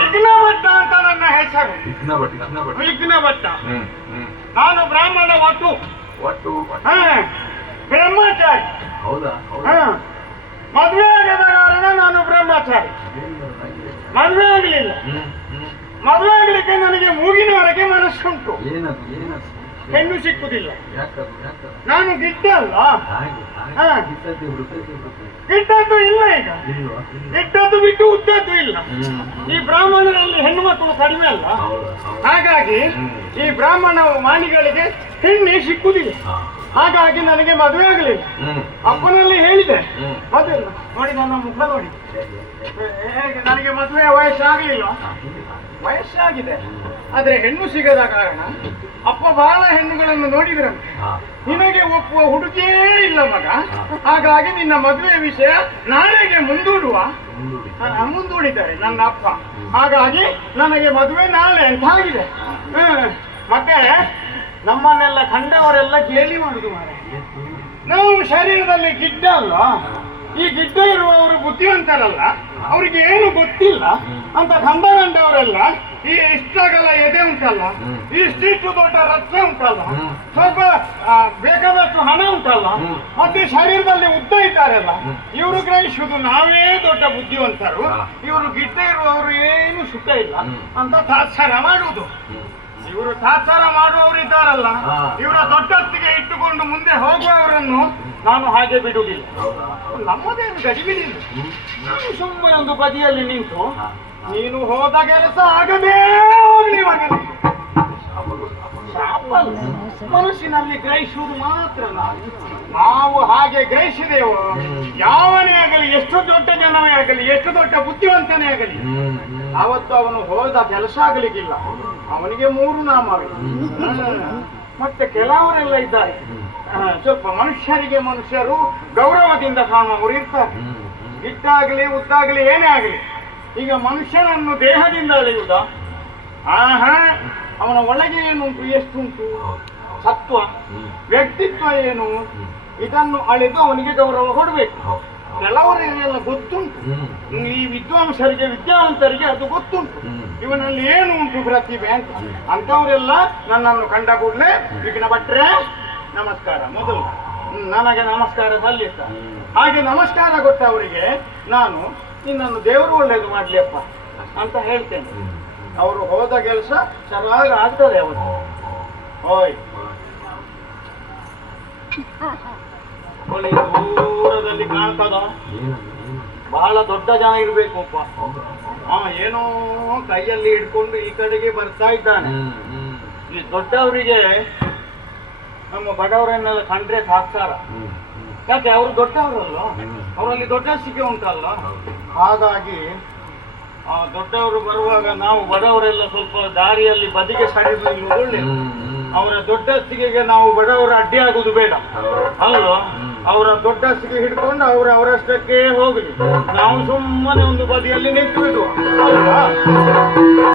ವಿಘ್ನಭಟ್ಟ ಅಂತ ನನ್ನ ಹೆಸರು. ವಿಘ್ನಭಟ್ಟ. ನಾನು ಬ್ರಾಹ್ಮಣ ಒಟ್ಟು ಬ್ರಹ್ಮಚಾರಿ. ಮದುವೆ ಆಗದ ಕಾರಣ ನಾನು ಬ್ರಹ್ಮಚಾರಿ. ಮದುವೆ ಆಗಲಿಲ್ಲ. ಮದುವೆ ಆಗಲಿಕ್ಕೆ ನನಗೆ ಮೂಗಿನವರೆಗೆ ಮನಸ್ಸುಂಟು. ಹೆಣ್ಣು ಸಿಕ್ಕುದಿಲ್ಲ. ನಾನು ಗಿಡ್ಡ ಅಲ್ಲ. ಗಿಡ್ಡದ್ದು ಇಲ್ಲ. ಈಗ ಗಿಡ್ಡದ್ದು ಬಿಟ್ಟು ಉದ್ದದ್ದು ಇಲ್ಲ. ಈ ಬ್ರಾಹ್ಮಣರಲ್ಲಿ ಹೆಣ್ಣು ಮಕ್ಕಳು ಕಡಿಮೆ ಅಲ್ಲ. ಹಾಗಾಗಿ ಈ ಬ್ರಾಹ್ಮಣ ಮಾನಿಗಳಿಗೆ ಹೆಣ್ಣೆ ಸಿಕ್ಕುದಿಲ್ಲ. ಹಾಗಾಗಿ ನನಗೆ ಮದುವೆ ಆಗಲಿಲ್ಲ. ಅಪ್ಪನಲ್ಲಿ ಹೇಳಿದೆ ಮದುವೆ ನೋಡಿ, ನನ್ನ ಮುಖ ನೋಡಿ, ಹೇಗೆ ನನಗೆ ಮದುವೆ ವಯಸ್ಸಾಗಲಿಲ್ಲ. ವಯಸ್ಸಾಗಿದೆ, ಆದ್ರೆ ಹೆಣ್ಣು ಸಿಗದ ಕಾರಣ ಅಪ್ಪ ಬಹಳ ಹೆಣ್ಣುಗಳನ್ನು ನೋಡಿದ್ರಂತೆ. ನಿನಗೆ ಒಪ್ಪುವ ಹುಡುಗಿಯೇ ಇಲ್ಲ ಮಗ, ಹಾಗಾಗಿ ನಿನ್ನ ಮದುವೆ ವಿಷಯ ನಾಳೆಗೆ ಮುಂದೂಡಿದ್ದಾರೆ ನನ್ನ ಅಪ್ಪ. ಹಾಗಾಗಿ ನನಗೆ ಮದುವೆ ನಾಳೆ ಅಂತ ಆಗಿದೆ. ಮತ್ತೆ ನಮ್ಮನ್ನೆಲ್ಲ ಕಂಡವರೆಲ್ಲ ಗೇಲಿ ಮಾಡುದು ಮಾರ. ನಾವು ಶರೀರದಲ್ಲಿ ಗಿಡ್ಡ ಅಲ್ಲ. ಈ ಗಿಡ್ಡ ಇರುವವರು ಬುದ್ಧಿವಂತರಲ್ಲ, ಅವ್ರಿಗೆ ಏನು ಗೊತ್ತಿಲ್ಲ ಅಂತ ಕಂಡವರೆಲ್ಲ ಈ ಇಷ್ಟಾಗಲ್ಲ ಎದೆ ಉಂಟಲ್ಲ, ಇಷ್ಟಿಷ್ಟು ದೊಡ್ಡ ರಚನೆ ಉಂಟಲ್ಲ, ಸ್ವಲ್ಪ ಬೇಕಾದಷ್ಟು ಹಣ ಉಂಟಲ್ಲ, ಮತ್ತೆ ಶರೀರದಲ್ಲಿ ಉದ್ದ ಇದ್ದಾರಲ್ಲ, ಇವರು ಗ್ರಹಿಸುವುದು ನಾವೇ ದೊಡ್ಡ ಬುದ್ಧಿವಂತರು, ಇವರು ಗಿಡ್ಡ ಇರುವವರು ಏನು ಸುಖ ಇಲ್ಲ ಅಂತ ತಾತ್ಸಾರ ಮಾಡುವುದು. ಇವರು ತಾತ್ಸಾರ ಮಾಡುವವರು ಇದ್ದಾರಲ್ಲ, ಇವರ ದೊಡ್ಡತ್ತಿಗೆ ಇಟ್ಟುಕೊಂಡು ಮುಂದೆ ಹೋಗುವವರನ್ನು ನಾನು ಹಾಗೆ ಬಿಡುವುದಿಲ್ಲ. ನಮ್ಮದೇನು ಗಡಿಬಿಡಿಲ್ಲ. ನಾನು ಸುಮ್ಮನೆ ಒಂದು ಬದಿಯಲ್ಲಿ ನಿಂತು ನೀನು ಹೋದ ಕೆಲಸ ಆಗದೇ ಹೋಗ್ಲಿ ಮಗನೇ. ಮನಸ್ಸಿನಲ್ಲಿ ಗ್ರಹಿಸುವುದು ಮಾತ್ರ. ನಾವು ಹಾಗೆ ಗ್ರಹಿಸಿದೆವು, ಯಾವನೇ ಆಗಲಿ, ಎಷ್ಟು ದೊಡ್ಡ ಜನವೇ ಆಗಲಿ, ಎಷ್ಟು ದೊಡ್ಡ ಬುದ್ಧಿವಂತನೇ ಆಗಲಿ, ಅವತ್ತು ಅವನು ಹೋದ ಕೆಲಸ ಆಗಲಿಕ್ಕಿಲ್ಲ. ಅವನಿಗೆ 3 ನಾಮವೇ. ಮತ್ತೆ ಕೆಲವರೆಲ್ಲ ಇದ್ದಾರೆ, ಸ್ವಲ್ಪ ಮನುಷ್ಯರು ಗೌರವದಿಂದ ಕಾಣುವವರು ಇರ್ತಾರೆ. ಗಿಡ್ಡಾಗಲಿ ಉದ್ದಾಗಲಿ ಏನೇ ಆಗಲಿ, ಈಗ ಮನುಷ್ಯನನ್ನು ದೇಹದಿಂದ ಅಳೆಯುವುದ? ಅವನ ಒಳಗೆ ಏನುಂಟು, ಎಷ್ಟುಂಟು, ಸತ್ವ, ವ್ಯಕ್ತಿತ್ವ ಏನು, ಇದನ್ನು ಅಳೆದು ಅವನಿಗೆ ಗೌರವ ಕೊಡಬೇಕು. ಕೆಲವರಿಗೆಲ್ಲ ಗೊತ್ತುಂಟು, ಈ ವಿದ್ಯಾವಂತರಿಗೆ ಅದು ಗೊತ್ತುಂಟು, ಇವನಲ್ಲಿ ಏನು ಉಂಟು ಪ್ರತಿಭೆ ಅಂತ. ಅಂತವರೆಲ್ಲ ನನ್ನನ್ನು ಕಂಡ ಕೂಡಲೇ ವಿಘ್ನ ಭಟ್ರೆ ನಮಸ್ಕಾರ, ಮೊದಲು ನನಗೆ ನಮಸ್ಕಾರ ಸಲ್ಲಿಸ್ತ. ಹಾಗೆ ನಮಸ್ಕಾರ ಕೊಟ್ಟವರಿಗೆ ನಾನು ನಿನ್ನನ್ನು ದೇವರು ಒಳ್ಳೇದು ಮಾಡ್ಲಿಯಪ್ಪ ಅಂತ ಹೇಳ್ತೇನೆ. ಅವರು ಹೋದ ಕೆಲಸ ಚೆನ್ನಾಗಿ ಆಗ್ತದೆ. ಅವತ್ತು ಹೋಯ್ ದೂರದಲ್ಲಿ ಕಾಣ್ತದ, ಬಹಳ ದೊಡ್ಡ ಜನ ಇರ್ಬೇಕಪ್ಪ. ಏನೋ ಕೈಯಲ್ಲಿ ಹಿಡ್ಕೊಂಡು ಈ ಕಡೆಗೆ ಬರ್ತಾ ಇದ್ದಾನೆ. ಈ ದೊಡ್ಡವರಿಗೆ ನಮ್ಮ ಬಡವರನ್ನೆಲ್ಲ ಕಂಡ್ರೆ ಸಾಕ್ತಾರ. ಯಾಕೆ ಅವರು ದೊಡ್ಡವರಲ್ಲ, ಅವರಲ್ಲಿ ದೊಡ್ಡಸ್ತಿಕೆ ಉಂಟಲ್ಲ. ಹಾಗಾಗಿ ದೊಡ್ಡವರು ಬರುವಾಗ ನಾವು ಬಡವರೆಲ್ಲ ಸ್ವಲ್ಪ ದಾರಿಯಲ್ಲಿ ಬದಿಗೆ ಸರಿದು ಒಳ್ಳೆ. ಅವರ ದೊಡ್ಡಸ್ತಿಗೆ ನಾವು ಬಡವರ ಅಡ್ಡಿ ಆಗುದು ಬೇಡ ಅಲ್ವ. ಅವರ ದೊಡ್ಡಸ್ತಿಗೆ ಹಿಡ್ಕೊಂಡು ಅವರಷ್ಟಕ್ಕೆ ಹೋಗಲಿ, ನಾವು ಸುಮ್ಮನೆ ಒಂದು ಬದಿಯಲ್ಲಿ ನಿಂತು ಬಿಡುವ ಅಲ್ವಾ.